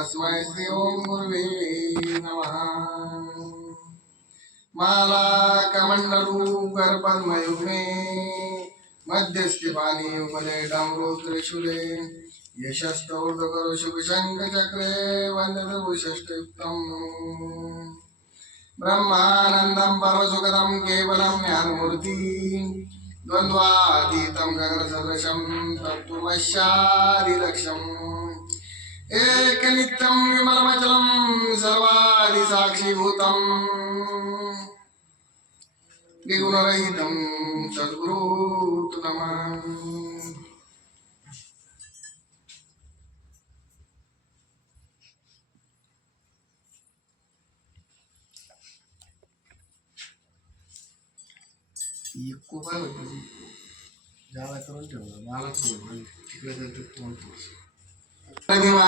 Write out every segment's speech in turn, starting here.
तस्मै श्री ओम गुरुवे नमः। माला कमंडलू करपद्मयुग्मे मध्यस्थि पाणी उपदय डामरू त्रिशूले यशस्तौर्धकरो शुभशङ्खचक्रे वन्दतभूषष्टयुक्तम् ब्रह्मानन्दं परमसुखदं केवलं ज्ञानमूर्ति द्वन्द्वातीतं गगनसदृशं तत्त्वमस्यादिलक्ष्यम् एकनित्यं विमलमचलं सर्वादिसाक्षिभूतं विगुणरहितं सद्गुरु नमः।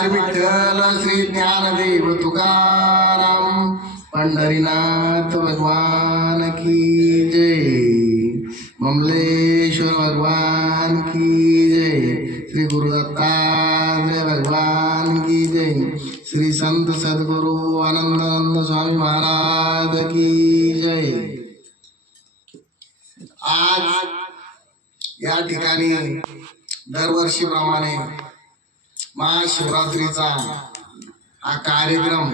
विठ्ठल श्री ज्ञानदेव तुकाराम पंढरीनाथ भगवान की जय। ममलेश्वर भगवान की जय। श्री गुरु दत्तात्रेय भगवान की जय। श्री संत सद्गुरु आनंदानंद स्वामी महाराज की जय। आज या ठिकाणी दरवर्षीप्रमाणे महाशिवरात्रीचा हा कार्यक्रम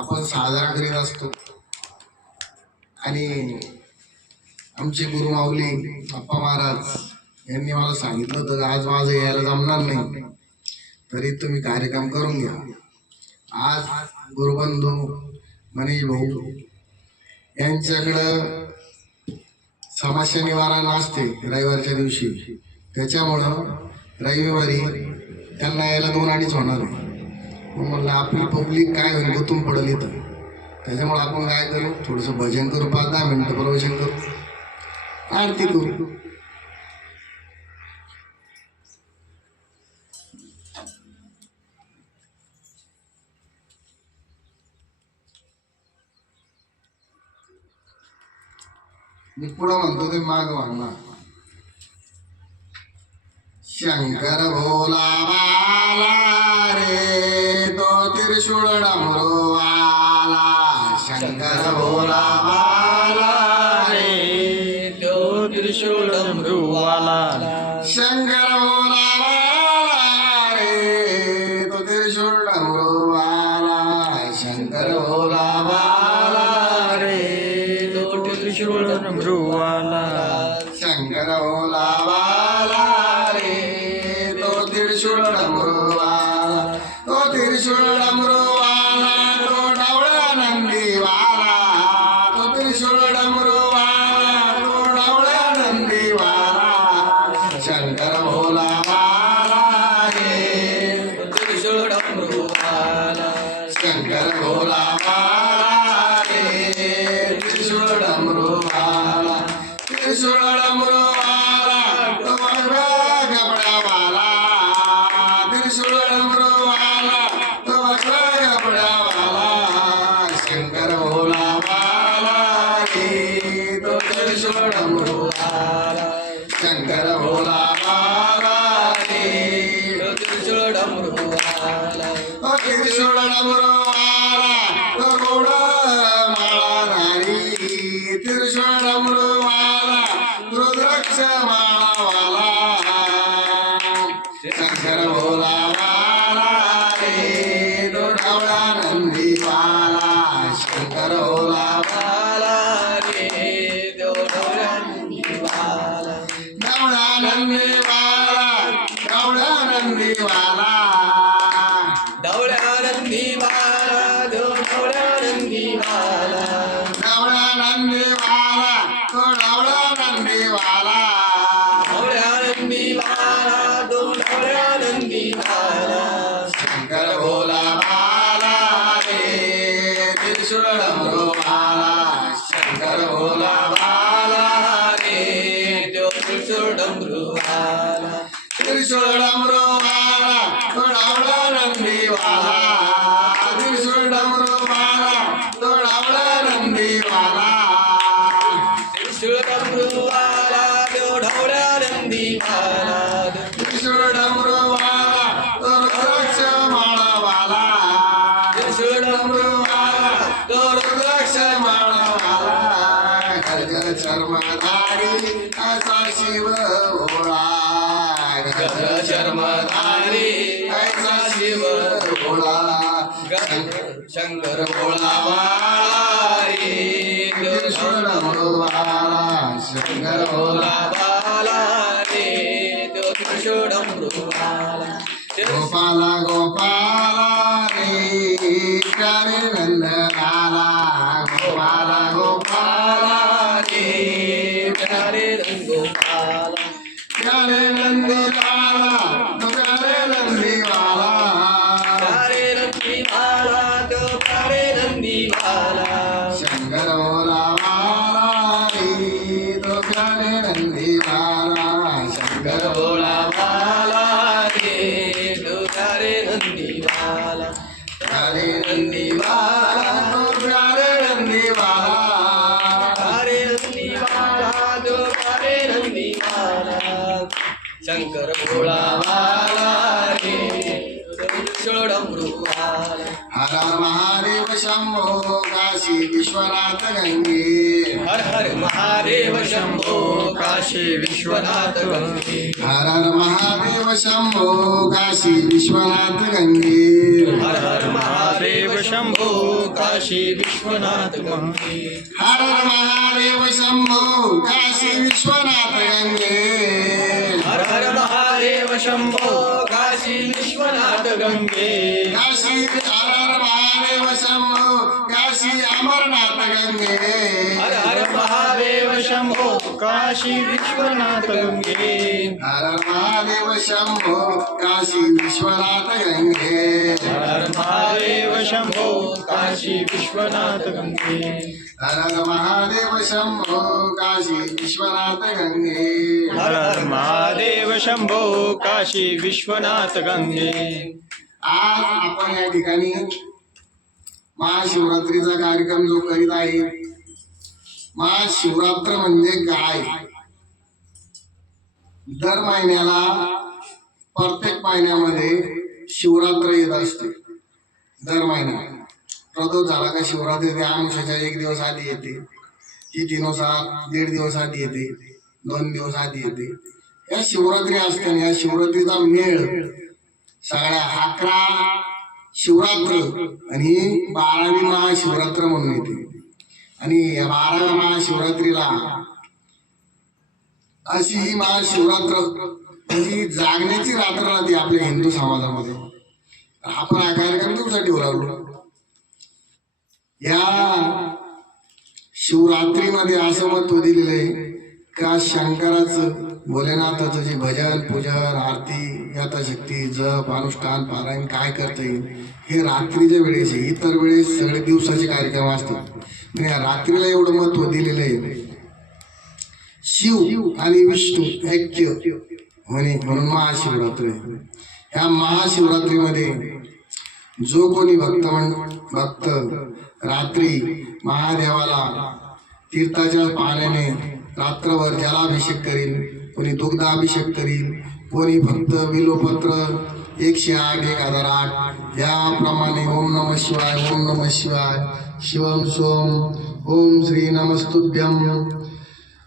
आपण साजरा करीत असतो आणि आमचे गुरु माऊली अप्पा महाराज यांनी मला सांगितलं होतं आज माझं यायला जमणार नाही तरी तुम्ही कार्यक्रम करून घ्या। आज गुरुबंधू मनीष भाऊ यांच्याकडं समस्या निवारण असते रविवारच्या दिवशी, त्याच्यामुळं रविवारी त्यांना यायला 2-2.5 होणार आहे। मग म्हणलं आपली पब्लिक काय होईल गुतून पडेल इथं, त्याच्यामुळे आपण काय करू थोडंसं भजन करू 5-10 मिनिटं प्रवचन करू आरती करू। मी पुढं म्हणतो ते माग म्हणणार शंकर भोला बाला रे तो त्रिशूळ डमरू वाला। शंकर भोला बाला रे तो त्रिशूळ डमरू वाला। शंकर भोला बाला रे तो त्रिशूळ डमरू वाला। शंकर भोला बाला रे तो त्रिशूळ डमरू वाला। शंकर भोला बाला रे तो त्रिशूळ डमरू वाला। तो त्रिशूळ डमरू वाला तो डावळा नंदी वाला। तो त्रिशूळ डमरू वाला तो डावळा नंदी वाला। शंकर भोला बाला रे तो त्रिशूळ डमरू वाला। शंकर भोला बाला रे त्रिशूळ डमरू वाला। त्रिशूळ डमरू वाला तो भगवा कपडा वाला। त्रिशूळ डमरू वाला तो भगवा कपडा वाला। शंकर भोला बाला रे तो त्रिशूळ डमरू वाला। शंकर भोला बाला रे तो त्रिशूळ डमरू वाला। तो त्रिशूळ डमरू वाला तो गोड माळा नारी। त्रिशूळ डमरू वाला रुद्राक्ष माळा वाला। शंकर भोला बाला रे तो डावळा नंदी वाला। शंकर भोला बाला रे तो डावळा नंदी वाला। डावळा नंदी वाला डावळा नंदी वाला। डावळा नंदी वाला तो डावळा नंदी वाला। डावळा नंदी वाला तो डावळा नंदी वाला। डावळा नंदी वाला तो डावळा नंदी वाला। शंकर भोला बाला रे त्रिशूळ डमरू वाला। शंकर भोला बाला रे तो त्रिशूळ डमरू वाला। त्रिशूळ डमरू वाला तो डावळा नंदी वाला। त्रिशूळ डमरू वाला तो डावळा नंदी वाला। त्रिशूळ डमरू वाला तो डावळा नंदी वाला। त्रिशूळ डमरू वाला तो रुद्राक्ष माळा वाला। भोळा शंकर भोळा बाळा रे कृष्ण भोळा शंकर भोळा बाला रे तो कृष्ण भोळा गोपाला गोपाला रे प्यारे नंदलाला गोपाला गोपाला रे प्यारे रंगोपाला प्यारे नंदलाला तो प्यारे नंदीवाला प्यारे नंदीवाला तो प्यारे नंदीवाला शंकर भोला वाला रे तो प्यारे नंदीवाला शंकर भोला बाला रे तो प्यारे नंदीवाला प्यारे नंदीवाला तो प्यारे नंदीवाला प्यारे नंदीवाला तो प्यारे नंदीवाला शंकर भोळा बाला रे षोडमृवाला हर महादेव शंभो काशी विश्वनाथ गंगे हर हर महादेव शंभो काशी विश्वनाथ गंगे हर हर महादेव शंभो काशी विश्वनाथ गंगे हर हर महादेव शंभो काशी विश्वनाथ गंगे हर हर महादेव शंभो काशी विश्वनाथ गंगे हर हर महादेव शंभो काशी विश्वनाथ गंगे काशी हर हर महादेव शंभो काशी अमरनाथ गंगे हर हर महादेव शंभो काशी विश्वनाथ गंगे हर हर महादेव शंभो काशी विश्वनाथ गंगे हर हर महादेव शंभो काशी विश्वनाथ गंगे हर हर महादेव शंभो काशी विश्वनाथ गंगे हर हर महादेव शंभो काशी विश्वनाथ गंगे आज आपण या ठिकाणी महाशिवरात्रीचा कार्यक्रम जो करीत आहे, महाशिवरात्र म्हणजे काय? दर महिन्याला प्रत्येक महिन्यामध्ये शिवरात्र येत असते. दर महिन्याला प्रदोष झाला का शिवरात्री त्या आमुषाच्या 1 दिवस आधी येते, ती 1.5 दिवस आधी येते, 2 दिवस आधी येते. या शिवरात्री असते आणि या शिवरात्रीचा मेळ सगळ्या 11 शिवरात्र आणि 12वी महाशिवरात्र म्हणून येते. आणि या 12व्या महाशिवरात्रीला अशी ही महाशिवरात्र म्हणजे जागण्याची रात्र राहते आपल्या हिंदू समाजामध्ये. आपण हा कार्यक्रम दिवसासाठी उरावलो. या शिवरात्रीमध्ये असं महत्व दिलेलं आहे का शंकराचं भोलेनाथाचं जे भजन पूजन आरती यथाशक्ती जप अनुष्ठान पारायण काय करता येईल हे रात्रीच्या वेळेस. इतर वेळेस सगळे दिवसाचे कार्यक्रम असतात, पण या रात्रीला एवढं महत्व दिलेलं आहे. शिव आणि विष्णू ऐक्य होणे म्हणून महाशिवरात्री. ह्या महाशिवरात्रीमध्ये जो कोणी भक्त रात्री महादेवाला तीर्थाच्या पाण्याने रात्रभर जलाभिषेक करील, कोणी दुग्धाभिषेक करील, कोणी फक्त बिलोपत्र 108 1008 याप्रमाणे ओम नमः शिवाय ओम नमः शिवाय शिवम सोम ओम श्री नमस्तुभ्यम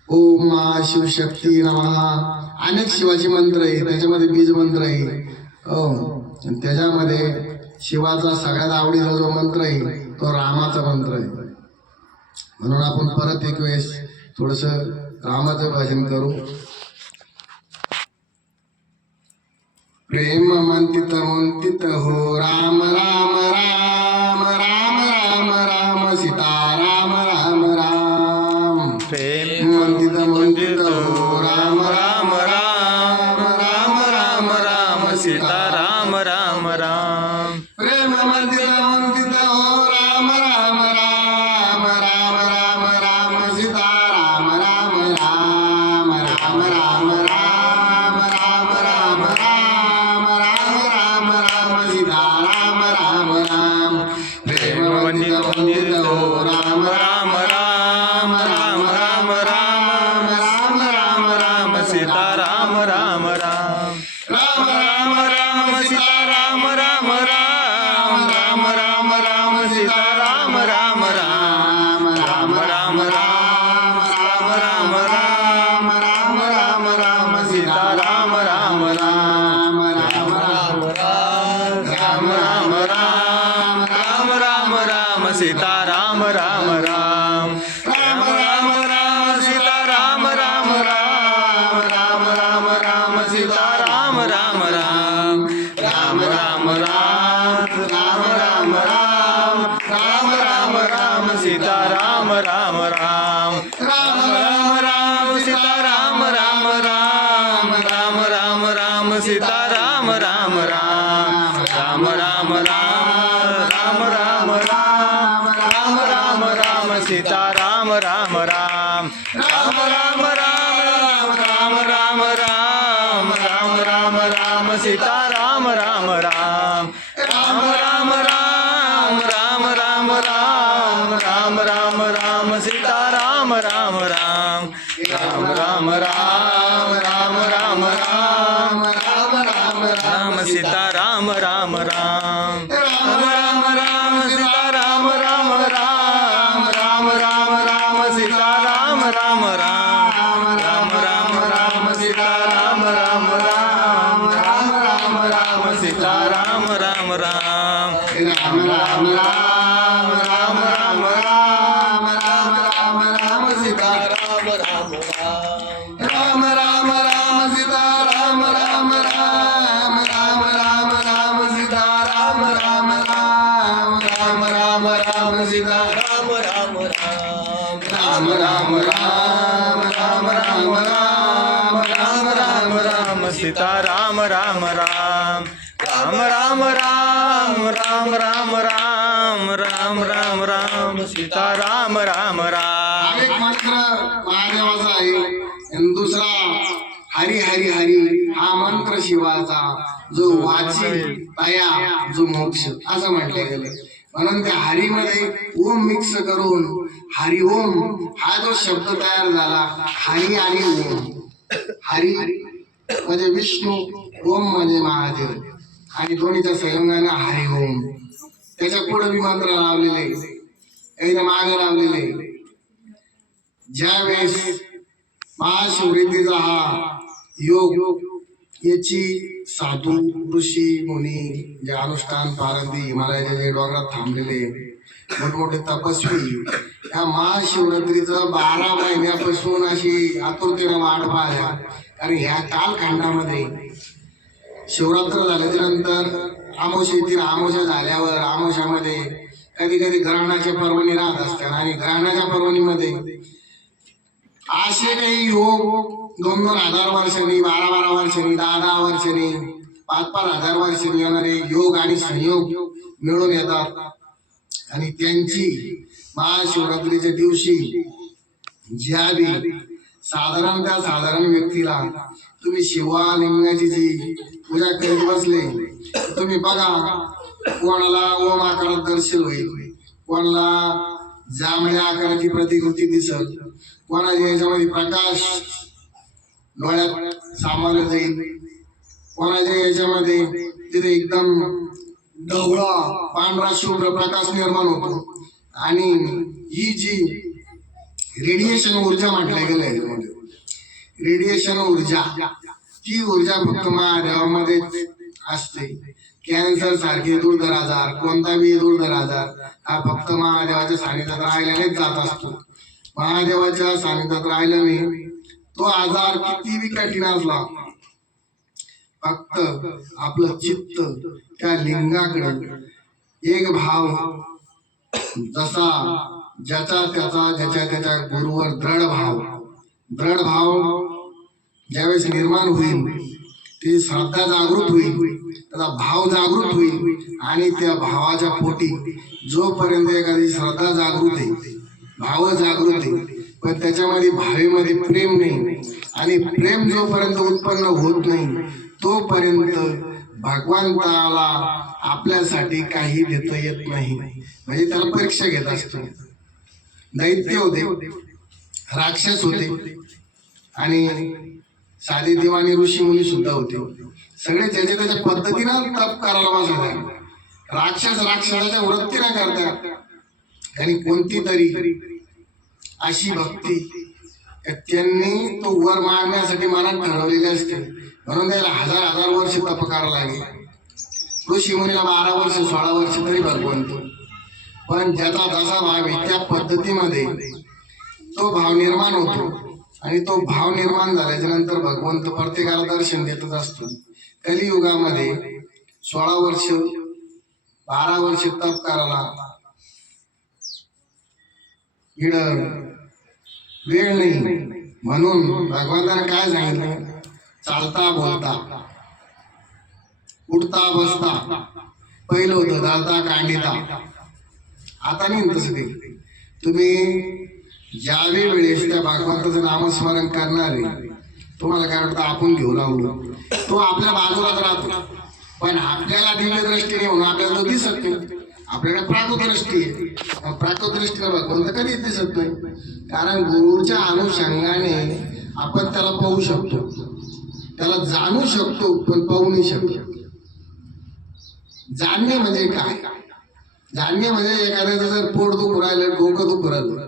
ओम महाशिवशक्ती नमः अनेक शिवाचे मंत्र आहे. त्याच्यामध्ये बीज मंत्र आहे. त्याच्यामध्ये शिवाचा सगळ्यात आवडीचा जो मंत्र आहे तो रामाचा मंत्र आहे. म्हणून आपण परत एक वेळेस थोडस रामाचं भजन करू. प्रेम मंतित हो राम राम राम राम राम राम सीता राम राम राम. प्रेम मंतित हो राम राम राम राम राम राम सीता राम राम राम. प्रेम मंतित हो राम राम राम राम राम राम सीता राम राम राम राम राम राम राम राम राम राम राम राम सीता राम सीता राम राम राम राम राम राम सीता राम राम राम राम राम राम सीता राम राम राम राम राम राम राम राम राम राम राम राम सीता राम राम राम राम राम राम सीता राम राम राम राम राम राम सीता राम राम राम राम राम राम राम राम राम राम राम सीता राम राम राम राम राम राम राम राम राम राम राम राम सीता राम राम राम राम राम राम राम राम राम राम राम राम सीता राम राम राम राम राम राम राम राम राम राम राम राम सीता राम राम राम राम राम राम सीता राम राम राम राम राम राम सीता राम राम राम राम राम राम सीता राम राम राम राम राम राम सीता राम राम राम राम राम राम राम राम राम राम राम राम सीता राम राम राम राम राम सीता राम राम राम राम राम राम सीता राम राम राम राम राम राम सीता राम राम राम राम राम राम राम राम राम राम राम सीता राम राम राम राम राम राम राम राम राम राम राम राम सीता राम राम राम एक मंत्र महादेवाचा आहे आणि दुसरा हरी हरी हरी हा मंत्र शिवाचा जो वाची तया जो मोक्ष असं म्हटलं गेलं. म्हणून त्या हरीमध्ये ओम मिक्स करून हरी ओम हा जो शब्द तयार झाला. हरी आणि ओम, हरी म्हणजे विष्णू, ओम म्हणजे महादेव आणि दोन्हीच्या संयोगाने हरी ओम. त्याच्या पुढे मी मंत्र लावलेले एकदा मागे लावलेले. ज्यावेळेस महाशिवरात्रीचा हा योग याची साधू ऋषी मुनी जे अनुष्ठान पारंदी हिमालयाच्या जे डोंगरात थांबलेले मोठमोठे तपस्वी या महाशिवरात्रीचं 12 महिन्यापासून अशी आतुरतेने वाट पाहिल्या. कारण ह्या कालखंडामध्ये शिवरात्र झाल्याच्या नंतर आमोशेतील आमोशा झाल्यावर आमोशामध्ये कधी कधी ग्रहणाच्या पर्वणी राहत असतात आणि ग्रहणाच्या पर्वणीमध्ये असे काही योग 2,000 वर्षांनी, 12 वर्षांनी, 10 वर्षांनी, 5,000 वर्षांनी येणारे योग आणि संयोग मिळून येतात. आणि त्यांची महाशिवरात्रीच्या दिवशी ज्या बी साधारण व्यक्तीला तुम्ही शिवलिंगाची जी पूजा करीत बसले तुम्ही बघा, कोणाला ओम आकारात दर्शन होईल, कोणाला जांभळ्या आकाराची प्रतिकृती दिसत, कोणाच्या याच्यामध्ये प्रकाश डोळ्यात सामावलं जाईल, कोणाच्या याच्यामध्ये तिथे एकदम ढवळा पांढरा शुभ्र प्रकाश निर्माण होतो. आणि ही जी रेडिएशन ऊर्जा म्हटल्या गेल्या, रेडिएशन ऊर्जा, ती ऊर्जा फक्त महादेवामध्ये असते. कॅन्सर सारखे दुर्धर आजार, कोणता बी दुर्धर आजार हा फक्त महादेवाच्या सानिध्यात राहिल्यानेच जात असतो. महादेवाच्या सानिध्यात राहिल्याने तो आजार किती बी कठीण असला, फक्त आपलं चित्त त्या लिंगाकडे एक भाव जसा ज्याचा त्याच्या गुरुवर दृढ भाव ज्यावेळेस निर्माण होईल, ती श्रद्धा जागृत होईल, त्याचा भाव जागृत होईल. आणि त्या भावाच्या पोटी जोपर्यंत एखादी श्रद्धा जागृत आहे, भाव जागृत आहे, पण त्याच्यामध्ये भावेमध्ये प्रेम नाही आणि प्रेम जोपर्यंत उत्पन्न होत नाही तोपर्यंत भगवंताला आपल्यासाठी काही देता येत नाही. म्हणजे त्याला परीक्षा घेत असतो. दैत्य होते, राक्षस होते आणि साधे देवानी ऋषी मुनी सुद्धा होते. सगळे ज्याच्या त्याच्या पद्धतीनं तप करायला बसले. राक्षस राक्षसाच्या वृत्तीने करतात आणि कोणती तरी अशी भक्ती त्यांनी तो वर मागण्यासाठी मनात ठरवलेली असते. म्हणून त्याला 1000 वर्ष तप करायला लागले. ऋषी मुनीला 12 वर्ष 16 वर्ष तरी भगवंत, पण ज्याचा जसा भाव आहे त्या पद्धतीमध्ये तो भाव निर्माण होतो आणि तो भाव निर्माण झाल्याच्या नंतर भगवंत प्रत्येकाला दर्शन देतच असतो. कलियुगामध्ये 16 वर्ष 12 वर्ष तप करायला इड वेळ नाही, म्हणून भगवंताने काय सांगितलं, चालता बोलता उठता बसता पहिलं होतं धावता कांडिता. आता नाही तसं काही. तुम्ही ज्यावेळी वेळेस त्या भगवंताचं नामस्मरण करणार आहे, तुम्हाला काय वाटतं आपण घेऊ लागलो, तो आपल्या बाजूलाच राहतो, पण आपल्याला दिव्य दृष्टीने म्हणून आपल्याला तो दिसत नाही. आपल्याकडे प्राकृदृष्टी आहे, प्राकृदृष्टीने भगवंत कधीच दिसत नाही. कारण गुरुच्या अनुषंगाने आपण त्याला पाहू शकतो, त्याला जाणू शकतो, पण पाहू नाही शकतो. जाणणे म्हणजे काय? जाणणे म्हणजे एखाद्याचं जर पोट दुखू राहिलं, डोकं दुखू राहिलं,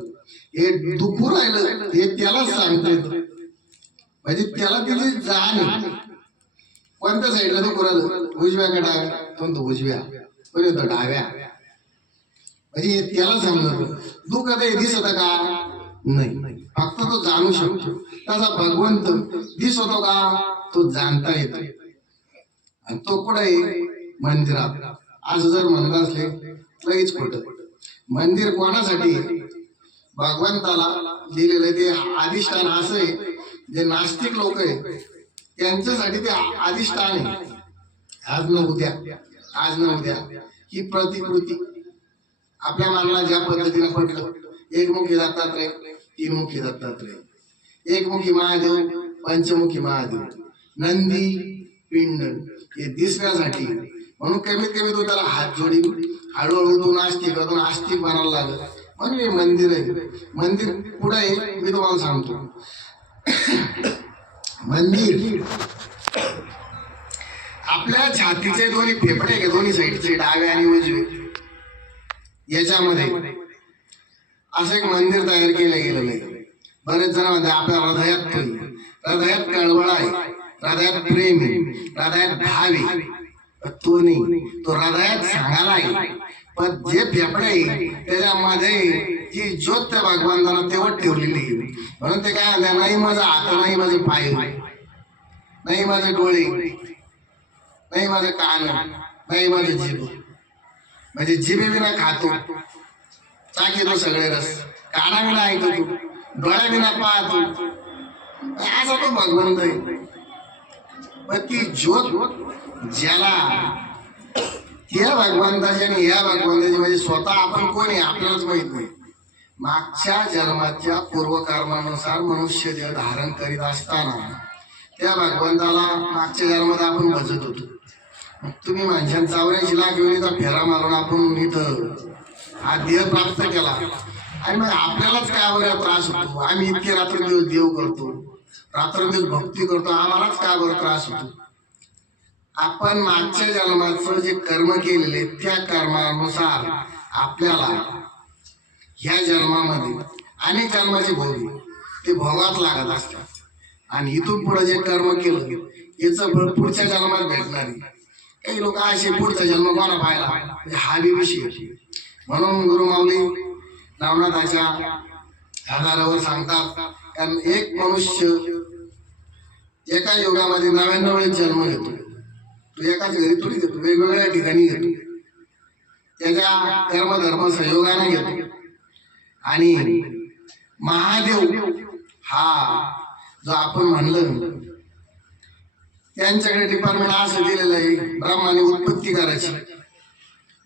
हे दुखू राहिलं हे त्यालाच सांगते, म्हणजे त्याला त्याची जाण आहे. कोणत्या साईडला दुखू राहिलं, उजव्या का डाव्या, तो उजव्या, पण येतो डाव्या, म्हणजे हे त्याला समजत. दुखत हे दिसत का? नाही, फक्त तो जाणू शकतो. तसा भगवंत दिसतो का? तो जाणता येतो. आणि तो कुठे मंदिरात. असं जर म्हणत असले लगेच खोट. मंदिर कोणासाठी? भगवंताला दिलेलं ते अधिष्ठान असं आहे, जे नास्तिक लोक आहे त्यांच्यासाठी ते अधिष्ठान आहे. आज न उद्या, आज न उद्या ही प्रतिकृती आपल्या मनाला ज्या पद्धतीने पडलं, एकमुखी दत्तात्रय, तीनमुखी दत्तात्रय, एकमुखी महादेव, पंचमुखी महादेव, नंदी पिंड, हे दिसण्यासाठी. म्हणून कमीत कमी तो त्याला हात जोडी हळूहळू तो नास्तिक आस्तिक बनायला लागला. म्हणून हे मंदिर आहे. मंदिर पुढे आहे, मी तुम्हाला सांगतो. मंदिर आपल्या छातीचे दोन्ही फेफडे आहे, दोन्ही साईडचे डावे आणि उजवे, याच्यामध्ये असं एक मंदिर तयार केलं गेलेलं आहे. बरेच जण म्हणतात आपल्या हृदयात कळवळ आहे, हृदयात प्रेम आहे, हृदयात भाव आहे. तो नाही, तो हृदयात सांगायला आहे. पण जे फेफडे आहे त्याच्यामध्ये जी ज्योत त्या भगवंतानं तेवढ ठेवलेली आहे. म्हणून ते काय म्हणतात, नाही माझा हात, नाही माझे पाय, नाही माझे डोळे, नाही माझे कान, नाही माझे जीभ. म्हणजे जिभे विना खातो, चाक येतो सगळे रस, काना विना ऐकतो, डोळ्या विना पाहतो, असा तो भगवंत आहे. पण ती ज्योत ज्याला त्या भगवंताची आणि या भगवंताची, म्हणजे स्वतः आपण कोण आहे आपल्यालाच माहित नाही. मागच्या जन्माच्या पूर्वकर्मानुसार मनुष्य देह धारण करीत असताना त्या भगवंताला मागच्या जन्मात आपण भजत होतो. तुम्ही माणसांचा 84 लाख योनीचा फेरा मारून आपण इथं हा देह प्राप्त केला, आणि मग आपल्यालाच काय बरं त्रास होतो? आम्ही इतके रात्रंदिवस देव करतो, रात्रंदिवस भक्ती करतो, आम्हालाच काय बरं त्रास होतो? आपण मागच्या जन्माचं जे कर्म केलेले त्या कर्मानुसार आपल्याला ह्या जन्मामध्ये अनेक जन्माचे भोग ते भोगात लागत असतात. आणि इथून पुढे जे कर्म केलं याचं फळ पुढच्या जन्मात भेटणार आहे. काही लोक असे पुढचा जन्म कोणा पाहिला हा बी विषय. म्हणून गुरु माऊली नामनाथाच्या आधारावर सांगतात, कारण एक मनुष्य एका युगामध्ये 99 वेळेस जन्म घेतो. तो एकाच घरी थोडी घेतो, वेगवेगळ्या ठिकाणी घेतो, त्याच्या कर्मधर्म संयोगाने घेतो. आणि महादेव हा जो आपण म्हणलं, त्यांच्याकडे डिपार्टमेंट असं दिलेलं आहे, ब्रह्माने उत्पत्ती करायची,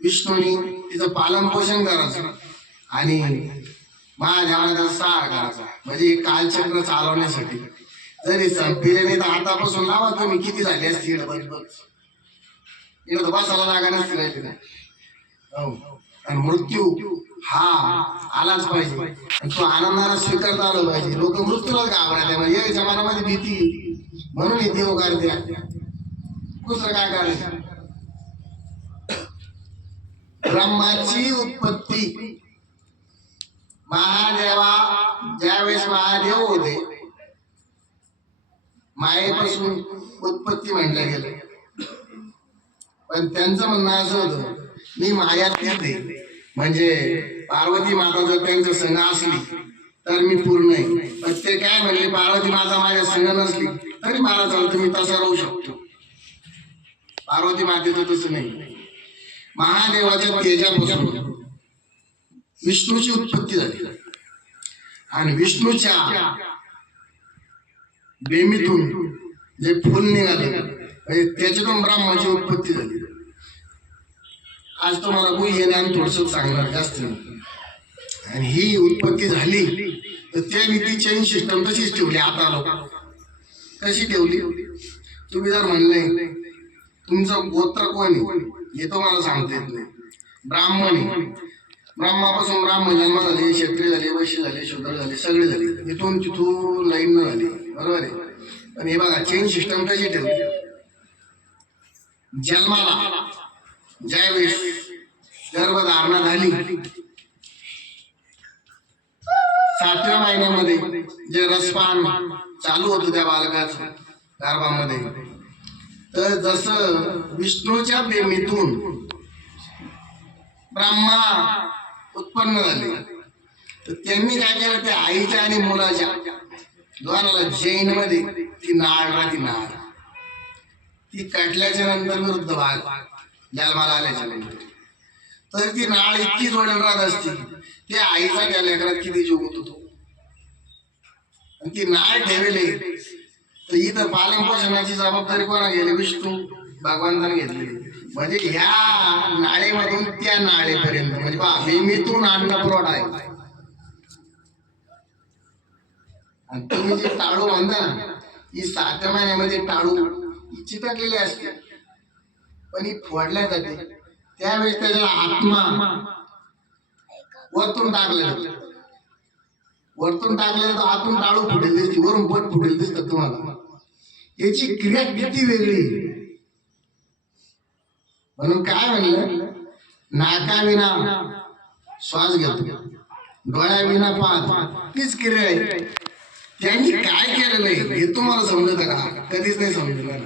विष्णूने तिचं पालन पोषण करायचं, आणि महादेवाने त्याचा सहार करायचा. म्हणजे हे कालचक्र चालवण्यासाठी. जरी संपले नाही तर आतापासून लावा तुम्ही, किती झाली असती इकडं बसायला जागा नसती राहिली नाही. आणि मृत्यू हा आलाच पाहिजे, आणि तो आनंदाने स्वीकारता आला पाहिजे. लोक मृत्यूलाच घाबरायचे, म्हणजे या जमान्यामध्ये भीती, म्हणून हे देव करते. दुसरं काय करायचं? ब्रह्माची उत्पत्ती महादेवा, ज्यावेळेस महादेव होते मायेपासून उत्पत्ती म्हणल्या गेलं. पण त्यांचं म्हणणं असं होतं, मी मायातीत आहे, म्हणजे पार्वती माता जर त्यांचं संग असली तर मी पूर्ण आहे. पण ते काय म्हणले, पार्वती माता माझ्या संग नसली तरी मला चालतं, मी तसा राहू शकतो. पार्वती मातेचं तसं नाही. महादेवाच्या तेजापासून विष्णूची उत्पत्ती झाली आणि विष्णूच्या बेमीतून जे फुल निघाले म्हणजे त्याच्यातून ब्रह्माची उत्पत्ती झाली. आज तुम्हाला गुह्य ज्ञान थोडस सांगणार जास्त नाही. आणि ही उत्पत्ती झाली तर त्यांनी ती चेन सिस्टम तशीच ठेवली. आता लोक कशी ठेवली? तुम्ही जर म्हणले तुमचं गोत्र कोण आहे हे तुम्हाला सांगता येत नाही. ब्राह्मण आहे, ब्रह्मापासून ब्राह्मण जन्म झाले, क्षत्रिय झाले, वैश्य झाले, शूद्र झाले, सगळे झाले. इथून तिथून लाईन न झाली, बरोबर आहे. पण हे बघा चेन सिस्टम कशी ठेवली. जन्माला ज्यावेळेस गर्भधारणा झाली 7व्या महिन्यामध्ये जे रसपान चालू होतं त्या बालकाचं गर्भामध्ये, तर जसं विष्णूच्या बेमीतून ब्रह्मा उत्पन्न झाले तर त्यांनी काय केलं, त्या आईच्या आणि मुलाच्या दोघांना जैन मध्ये ती नाळ राहती, नाळ ती काटल्याच्या नंतर विरुद्ध भाग जन्माला आल्याच्या नंतर, तर ती नाळ इतकी जोडेल राहत असती त्या आईचा त्या लेकरात किती जीव होत होतो. आणि ती नाळ ठेवले तर इथं पालन पोषणाची जबाबदारी कोणा गेली? विष्णू भगवंताने घेतली. म्हणजे ह्या नाळेमधून त्या नाळेपर्यंत म्हणजे बेमीतून अन्न पुरवठा आहे. आणि तुम्ही जे टाळू म्हणता ना, ही 7व्या महिन्यामध्ये टाळू चिटकलेली असते पण ही फोडल्या जाते. त्यावेळेस त्याला आत्मा वरतून टाकल्या जातो. वरतून टाकल्या तर आतून टाळू फुटेल दिसते, वरून पट फुटेल दिसतात तुम्हाला. याची क्रिया किती वेगळी. म्हणून काय म्हणलं, नाकाविना श्वास घेतो, डोळ्याविना पाहत, तीच क्रिया आहे. त्यांनी काय केलेलं आहे हे तुम्हाला समजत का? कधीच नाही समजणार.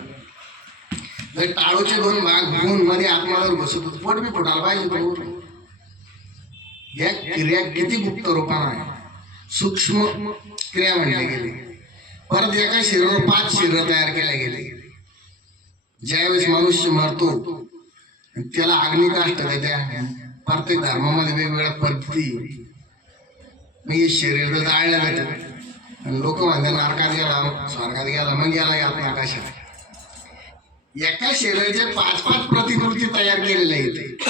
जर टाळूचे 2 भाग होऊन मध्ये आत्मावर बसत होत, पोट बी फुटायला पाहिजे. या क्रिया किती गुप्त रूपाने आहे, सूक्ष्म क्रिया म्हणल्या गेली. परत एका शरीरावर 5 शरीर तयार केल्या गेले. ज्यावेळेस मनुष्य मरतो त्याला अग्निकाष्ट देत्या. प्रत्येक धर्मामध्ये वेगवेगळ्या पद्धती. मग हे शरीर तर जाळल्या जातात आणि लोक म्हणतात नरकात गेला, स्वर्गात गेला, मग गेला यात आकाशात. एका शरीराच्या 5-5 प्रतिकृती तयार केलेल्या आहेत.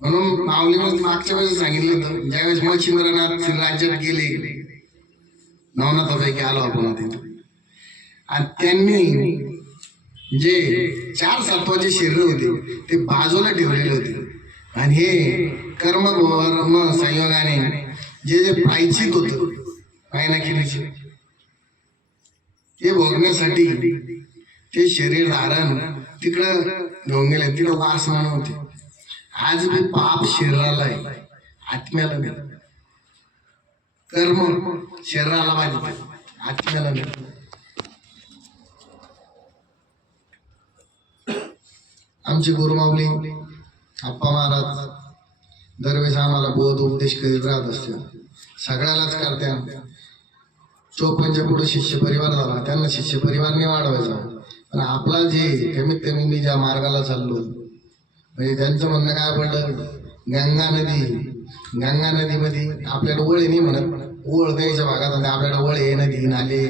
म्हणून माऊलीने मागच्या वेळेस सांगितलं होतं, ज्यावेळेस मच्छिंद्रनाथ राज्यात गेले, नवनाथापैकी आलो आपण तिथे, आणि त्यांनी जे 4 सत्वाचे शरीर होते ते बाजूला ठेवलेले होते. आणि हे कर्म संयोगाने जे जे प्रायचित होत पायनाखिरीचे ते भोगण्यासाठी ते शरीर धारण तिकडं घेऊन गेले. तिकडं वासना नव्हते. आज मी पाप शरीराला आहे, आत्म्याला नाही. कर्म शरीराला पाहिजे, आत्म्याला नाही. आमचे गुरुमाऊली अप्पा महाराज दरवेळेस आम्हाला बोध उपदेश करीत राहत असते. सगळ्यालाच करत्या. 54 पुढे शिष्य परिवार झाला, त्यांना शिष्य परिवारने वाढवायचा. पण आपला जे कमीत कमी मी ज्या मार्गाला चाललो, म्हणजे त्यांचं म्हणणं काय पडलं, गंगा नदीमध्ये आपल्याला ओळ नाही म्हणत, ओळ द्यायच्या भागात आपल्याला ओळ हे नदी नाले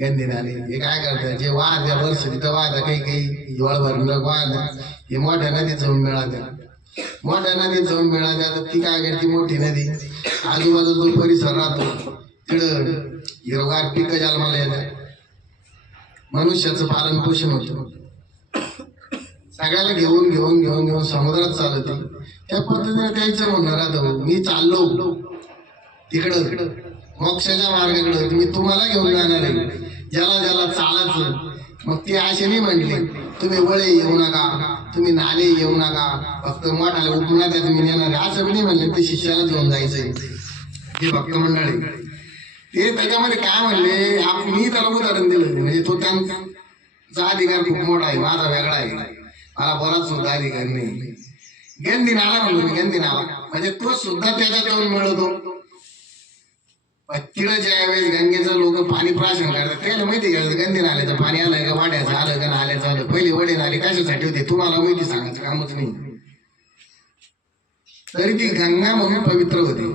गंदी नाले हे काय करतात, जे वाद या वर्ष तिथं वाद काही हिवाळ भरणं वाद हे मोठ्या नदीत जाऊन मिळाल्या. मोठ्या नदीत जाऊन मिळाल्या तर ती काय करते, मोठी नदी आजूबाजूचा जो परिसर राहतो तिकडं हिरवगार पिकं जन्माला येतात, मनुष्याचं पालन पोषण होतं. सगळ्याला घेऊन घेऊन घेऊन घेऊन समुद्रात चालत. त्या पद्धतीने त्याचं म्हणणं राहतं, मी चाललो तिकडं मोक्षाच्या मार्गाकडं, मी तुम्हाला घेऊन जाणार आहे. ज्याला ज्याला चालायचं मग ते असे नाही म्हणले, तुम्ही वळे येऊ नका, तुम्ही नाले येऊ नका, फक्त मोठाले उपना द्या तुम्ही नेणार, असं नाही म्हणले. ते शिष्याला घेऊन जायचंय. हे भक्त मंडळी ते त्याच्यामध्ये काय म्हणले, मी त्याला उदाहरण दिलं. म्हणजे तो त्यांचा अधिकार खूप मोठा आहे, माझा वेगळा आहे, मला बराच सुद्धा अधिकार नाही. गंदी नाला म्हणलो मी, गंदी नाला म्हणजे तो सुद्धा त्याच्यात येऊन मिळवतो. पण तिला ज्या वेळेस गंगेचं लोक पाणी प्राशन करतात त्याला माहिती का गंदी नाल्याचं पाणी आलं का वाड्याचं आलं का नाल्याचं आलं. पहिले वडे नाले कशासाठी होते तुम्हाला माहिती, सांगायचं कामच नाही. तरी ती गंगा म्हणून पवित्र होती.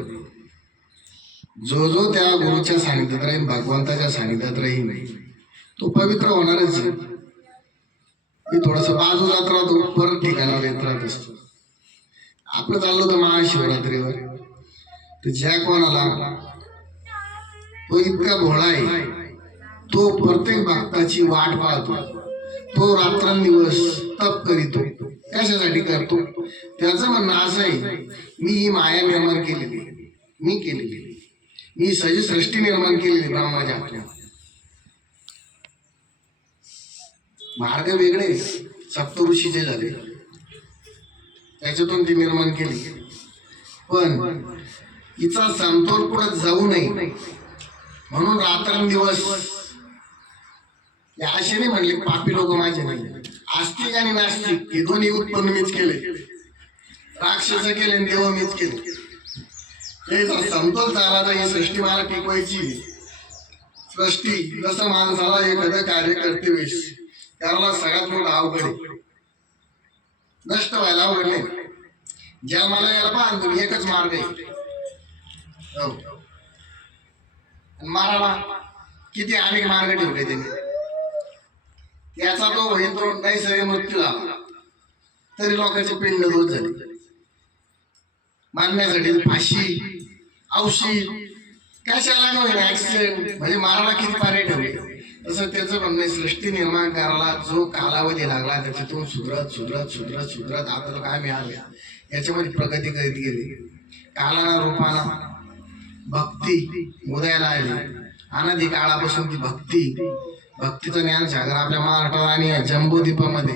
जो जो त्या गुरुच्या सानिध्यात राहील, भगवंताच्या सानिध्यात राहील, तो पवित्र होणारच आहे. मी थोडस बाजू जात राहतो, परत ठिकाणावर येत राहत असतो. आपलं चाललो होतं महाशिवरात्रीवर, तर ज्या कोणाला तो इतका भोळा आहे, तो प्रत्येक भक्ताची वाट पाहतो. तो रात्रंदिवस तप करीतो. कशासाठी करतो? त्याचं म्हणणं असं आहे, मी ही माया निर्माण केलेली, मी केलेली, मी सजी सृष्टी निर्माण केलेली ब्रह्माच्या आपल्या. मार्ग वेगळे सप्तऋषीचे झाले, त्याच्यातून ती निर्माण केली. पण हिचा समतोल पुढे जाऊ नये म्हणून रात्रंदिवस असे नाही म्हणले पापी लोक माझे नाही. आस्तिक आणि नास्तिक हे दोन्ही उत्पन्न मीच केले, राक्षस केले आणि देव मीच केले. हे समतोल झाला तर ही सृष्टी मला टिकवायची. सृष्टी जसं माणसाला एखादं कार्य करते वेळेस त्याला सगळ्यात मोठा अवघड आहे, नष्ट व्हायला अवघड नाही. ज्या मला याला पाहतो तुम्ही एकच मार्ग आहे, माराला किती अनेक मार्ग ठेवले त्यांनी. त्याचा तो होईल तो नैसर्गिक मृत्यू झाला तरी लोकांचे पिंड दोष झाले. मारण्यासाठी फाशी, औषध, कशाला नाही ऍक्सिडेंट, म्हणजे मारायला किती पर्याय ठेवले. तसं त्याचं म्हणणं सृष्टी निर्माण करायला जो कालावधी लागला त्याच्यातून सुधरत सुधरत सुधरत सुधरत आता तो काय मिळाले याच्यामध्ये प्रगती करीत गेली. कालाना रूपाना भक्ती उदयाला आली. अनादी काळापासून ती भक्तीचं ज्ञान सागर आपल्या महाराष्ट्रात आणि जम्बूद्वीपामध्ये.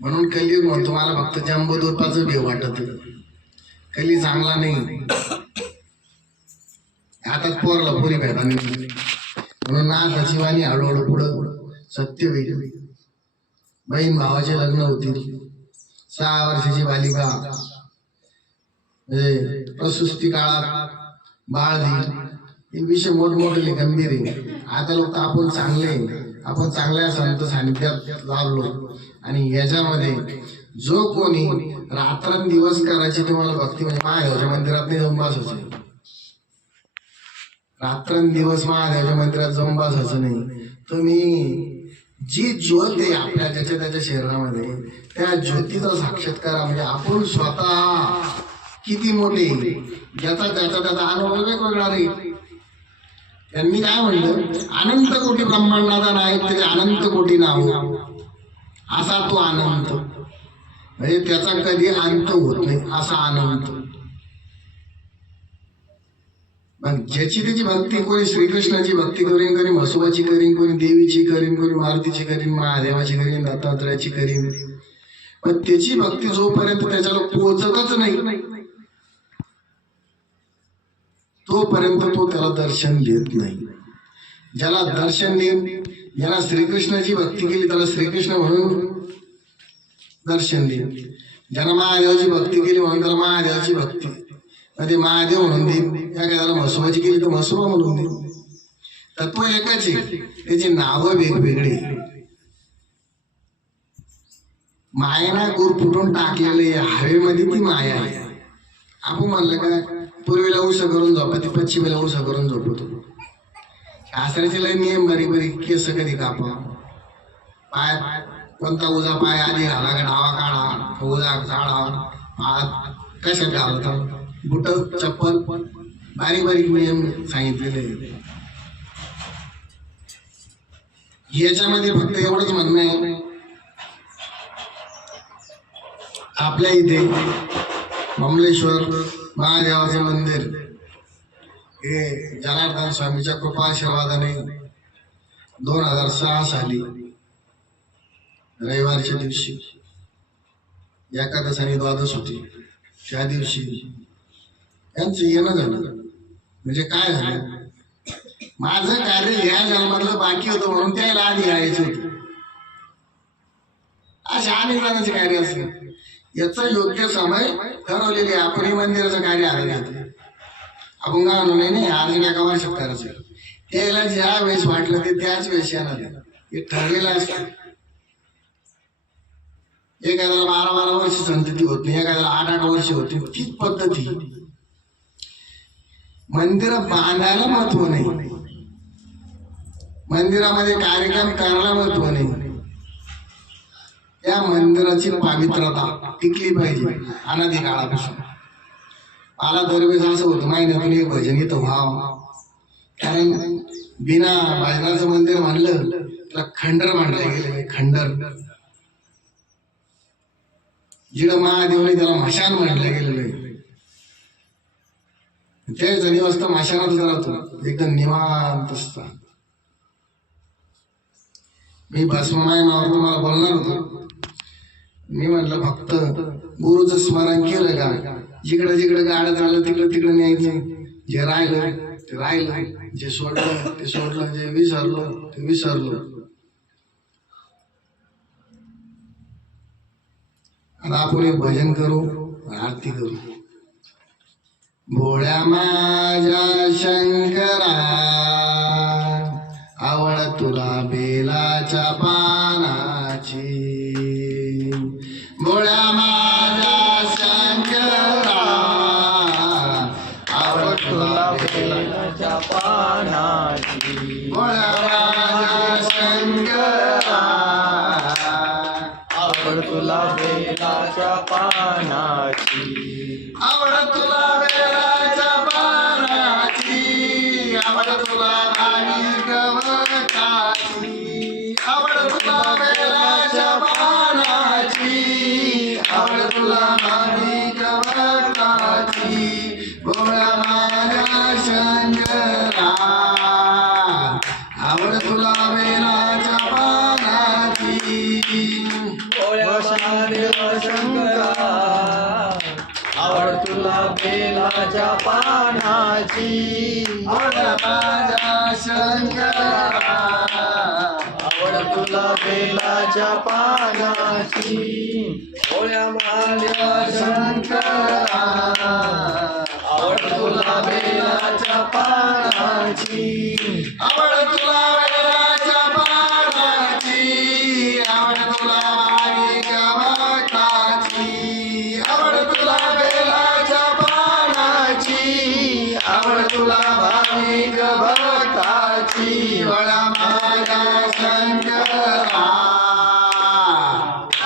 म्हणून कलियुग म्हणतो मला फक्त जम्बूद्वीपाचं भेव वाटत, कली चांगला नाही. हातात पोरला पुरी भेटा नाही म्हणून नाथाची वाणी हळूहळू पुढं सत्य होईल. बहीण भावाचे लग्न होतील. 6 वर्षाची बालिका म्हणजे प्रसूती काळात बाळ देईल. हे विषय मोठमोठे गंभीर आहे. आता लोक आपण चांगले, आपण चांगल्या संत सानिध्यात लावलो आणि याच्यामध्ये जो कोणी रात्रंदिवस करायचे तुम्हाला भक्ती म्हणजे महादेवाच्या मंदिरात नाही जाऊन बसायचं. रात्रंदिवस महादेवाच्या मंदिरात जाऊन बसायचं नाही. तुम्ही जी ज्योत आहे आपल्या ज्याच्या त्याच्या शरीरामध्ये त्या ज्योतीचा साक्षात्कार म्हणजे आपण स्वतः किती मोठे ज्याचा त्याचा अनुभव वेगवेगळा राहील. त्यांनी काय म्हणलं, अनंत कोटी ब्रह्मांडाचा नायक त्याचे अनंत कोटी नाव असा तो अनंत, म्हणजे त्याचा कधी अंत होत नाही असा अनंत. मग ज्याची त्याची भक्ती, कोणी श्रीकृष्णाची भक्ती करीन, कोणी म्हसोबाची करीन, कोणी देवीची करीन, कोणी मारुतीची करीन, महादेवाची करीन, दत्तात्रयाची करीन. पण त्याची भक्ती जोपर्यंत त्याच्याला पोहोचतच नाही तोपर्यंत तो त्याला दर्शन देत नाही. ज्याला दर्शन देईन, ज्याला श्रीकृष्णाची भक्ती केली त्याला श्रीकृष्ण म्हणून दर्शन देईन. ज्याला महादेवाची भक्ती केली म्हणून त्याला महादेवाची भक्ती म्हणजे महादेव म्हणून देईन. एखाद्याला म्हसोबाची केली तर म्हसोबा म्हणून देईन. तत्व एकच आहे, त्याची नावं वेगवेगळी. मायेना गुर फुटून टाकलेले हवेमध्ये ती माया आहे. आपण म्हणलं का पूर्वीला उसा करून झोपते, पश्चिमेला उसा करून झोपतो. शास्त्राचे लय नियम बारीक बारीक. केस कधी कापा, पाय कोणता उजा पाय आधी घाला का डावा काढा, उजा काढा, हात कशात घालता, बुट चप्पल, बारीक बारीक नियम सांगितलेले. याच्यामध्ये फक्त एवढंच म्हणणं आहे, आपल्या इथे ममलेश्वर महादेवाचे मंदिर हे जनार्दन स्वामीच्या कृपा आशीर्वादाने 2006 साली रविवारच्या दिवशी एकादश आणि द्वादश होती. त्या दिवशी यांचं येणं झालं. म्हणजे काय झालं, माझं कार्य या जन्मातलं बाकी होतं म्हणून त्याला आधी यायचं होतं. अशा अनेक जणांचे कार्य असेल. याचा योग्य समय ठरवलेले आहे. आपण हे मंदिराचं कार्य आलं घेतलं. आपण काय म्हणू नाही आज एका वर्षात करायचं. त्याला ज्या वेळेस वाटलं ते त्याच वेळेस येणार. हे ठरलेलं असतं. एखाद्याला 12-12 वर्ष संतती होत नाही, एखाद्याला 8-8 वर्ष होती. तीच पद्धती. मंदिर बांधायला महत्व नाही, मंदिरामध्ये कार्यक्रम करायला महत्व नाही. त्या मंदिराची पवित्रता टिकली पाहिजे अनादी काळापासून. मला दरवेळेस असं होतं महिन्यातून एक भजन येतं व्हावं. कारण बिना भजनाचं मंदिर म्हणलं तर खंडर मांडलं गेलं. खंडर जिडं महादेवने त्याला मशान म्हटलं गेलेलं आहे. त्याच निवास तर मशानातच राहतो, एकदम निवांत असतात. मी भस्ममायमावर तुम्हाला बोलणार होतो. मी म्हटलं फक्त गुरुचं स्मरण केलं का जिकडं जिकडं गाडं झालं तिकडं तिकडं न्यायचं. जे राहिलं ते राहिलं, जे सोडलं ते सोडलं, जे विसरलं ते विसरलं. आता आपण एक भजन करू, आरती करू. भोळ्या माझ्या शंकरा आवड तुला बेलाच्या पानाची. भोळ्या माझ्या शंकरा आवड तुला बेलाच्या पानाची. भोळ्या माझ्या शंकरा आवड तुला बेलाच्या पानाची. आवड तुला बेलाच्या पानाची. आवड तुला भावी गवताची. आवड तुला बेलाच्या पानाची. आवड तुला भावी गवताची. भोळ्या माझ्या शंकरा आवड तुला बेलाच्या पानाची. भोळ्या महादेव शंकरा आवड तुला बेलाच्या पानाची. भोळ्या माझ्या शंकरा आवड तुला बेलाच्या पानाची. भोळ्या महादेव शंकरा आवड तुला बेलाच्या पानाची. आवड तुला बेलाच्या पानाची. आवड तुला भावी गवताची. आवड तुला बेलाच्या पानाची. आवड तुला भावी गवताची. भोळ्या माझ्या शंकरा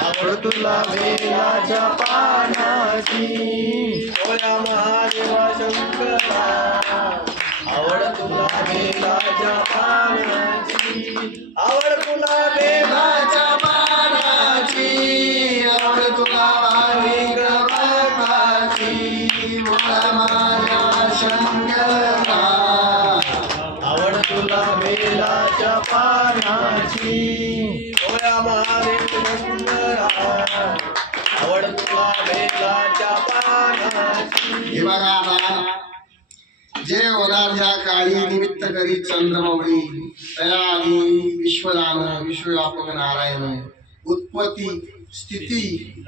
आवड तुला बेलाच्या पानाची. भोळ्या महादेवा शंकरा आवड तुला बेलाच्या पानाची. आवड तुला बेलाच्या पानाची. आवड तुला भावी गवताची. भोळ्या माझ्या शंकरा आवड तुला बेलाच्या पानाची. भोळ्या महादेव शंकरा आवड तुला बेलाच्या पानाची. हे बघा आता जे होणार ज्या काळी निमित्त करी चंद्रमौळी तया आधी विश्वदान विश्वव्यापक नारायण. उत्पत्ती स्थिती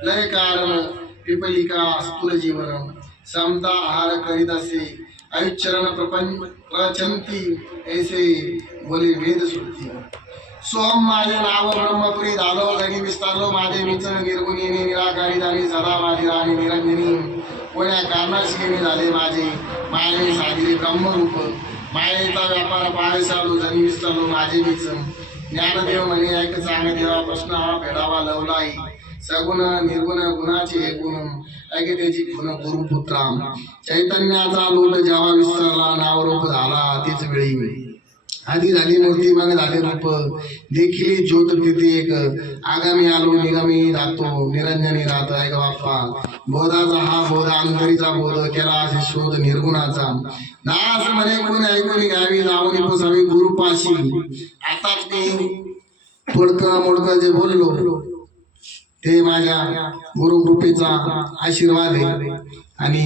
लय कारण पिपलिका स्थूल जीवन. समता आहार करीत असे अविचरण प्रचंती ऐसे बोले वेद श्रुती. सोम माझे नाव ब्रह्मपुरी झालो जगी विस्तारलो माझे विचन निर्गुणी निराकारी झाली सदा माझी राणी निरंजनी. कोण्या कारणाशी मी झाले माझे माये सागरी ब्रह्मरूप. मायेचा व्यापार पाय चालू जनी विस्तारलो माझे विचन. ज्ञानदेव म्हणे ऐक चांग देवा प्रश्न हा फेडावा लवलाई. सगुण निर्गुण गुणाचे हे गुण ऐके त्याची गुण गुरुपुत्रा. चैतन्याचा लोट जेव्हा विस्तारला नावरूप झाला तीच वेळी. आधी झाली मूर्ती मग झाले रूप देखील ज्योत तिथे एक. आगामी आलो निगामी जातो निरंजनी राहतो ऐक बाप्पा. बोधाचा हा बोध अंतरीचा बोध केला असे शोध निर्गुणाचा. दास म्हणे कोणी ऐकून घ्यावी लावणी पोसावी गुरुपाशी. आताच मी थोडकं मोडकं जे बोललो ते माझ्या गुरुकृपेचा आशीर्वाद आहे. आणि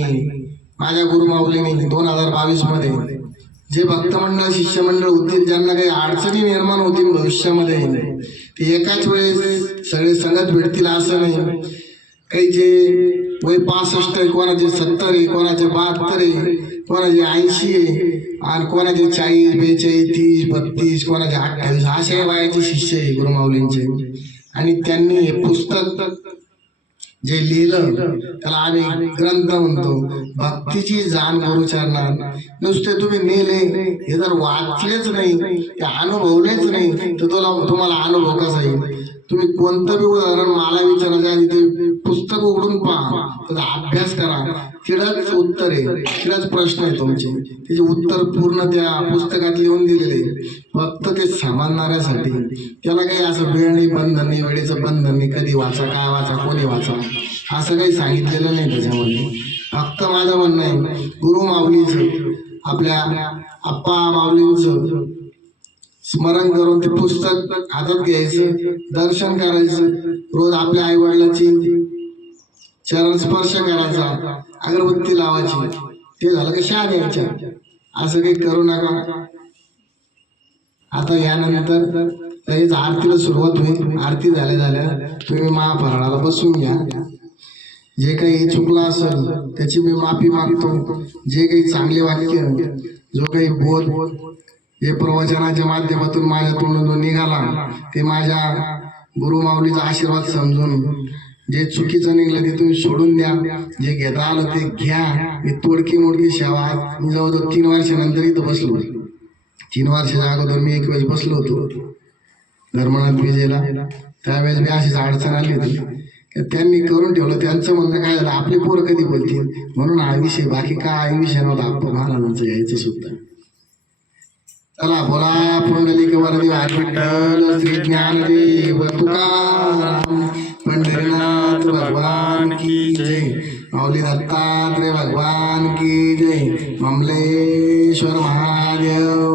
माझ्या गुरुमाऊलीने 2022 मध्ये जे भक्तमंडळ शिष्यमंडळ होतील ज्यांना काही अडचणी निर्माण होतील भविष्यामध्ये ते एकाच वेळेस सगळे संगत भेटतील असं नाही. काहीचे वय 65 आहे, कोणाचे 70 आहे, कोणाचे 72 आहे, कोणाचे 80 आहे आणि कोणाचे 40, 42, 30, 32, कोणाचे 28 अशा वयाचे शिष्य आहे गुरुमाऊलींचे. आणि त्यांनी हे पुस्तक जे लिहिलं त्याला आम्ही ग्रंथ म्हणतो. भक्तीची जाण गुरुचरणात. नुसते तुम्ही नेले हे जर वाचलेच नाही, ते अनुभवलेच नाही, तर तुम्हाला अनुभव कसा येईल? तुम्ही कोणतं बी उदाहरण मला विचारायचं आधी ते पुस्तक उघडून पहा, त्याचा अभ्यास करा, तिथंच उत्तर आहे, तिथंच प्रश्न आहे तुमचे. त्याचे उत्तर पूर्ण त्या पुस्तकात लिहून दिलेले. फक्त ते समजणाऱ्यासाठी. त्याला काही असं वेळ नाही, बंधन नाही, वेळेचं बंधन नाही, कधी वाचा, काय वाचा, कोणी वाचा, असं काही सांगितलेलं नाही त्याच्यामध्ये. फक्त माझं म्हणणं आहे, गुरु माऊलीचं, आपल्या आप्पा माऊलींचं स्मरण करून ते पुस्तक हातात घ्यायचं, दर्शन करायचं, रोज आपल्या आई वडिलांची चरण स्पर्श करायचा, अगरबत्ती लावायची, ते झालं का शाळा द्यायच्या. असं काही करू नका. आता यानंतर लगेच आरतीला सुरुवात होईल. आरती झाल्या तुम्ही महाफराळाला बसून घ्या. जे काही चुकलं असेल त्याची मी माफी मागतो. जे काही चांगले वाक्य, जो काही बोध हे प्रवचनाच्या माध्यमातून माझ्या तोंडून निघाला, ते माझ्या गुरु माऊलीचा आशीर्वाद समजून, जे चुकीचं निघलं ते तुम्ही सोडून द्या, जे घेता आलं ते घ्या. मी तोडकी मोडकी सेवा, मी जवळजवळ 3 वर्षानंतर इथं बसलो. 3 वर्षाच्या अगोदर मी एक वेळेस बसलो होतो धर्मनाथ विजयला. त्यावेळेस मी अशीच अडचण आली होती. त्यांनी करून ठेवलं. त्यांचं म्हणणं काय झालं, आपली पोरं कधी बोलतील म्हणून हा विषय, बाकी काय विषय नव्हता आप्पा महाराजांचं यायचं सुद्धा. चला बोला पुंडलिक वरदेव विठ्ठल श्री ज्ञानदेव तुकाराम पंढरीनाथ भगवान की जय. माऊली दत्तात्रय भगवान की जय. ममलेश्वर महादेव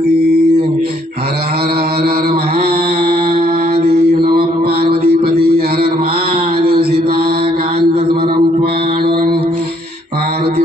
की जय. हर हर हर हर महादेव. नमः पार्वतीपती हर हर महादेव. सीताकांत स्मरं पाणुरंग पार्वती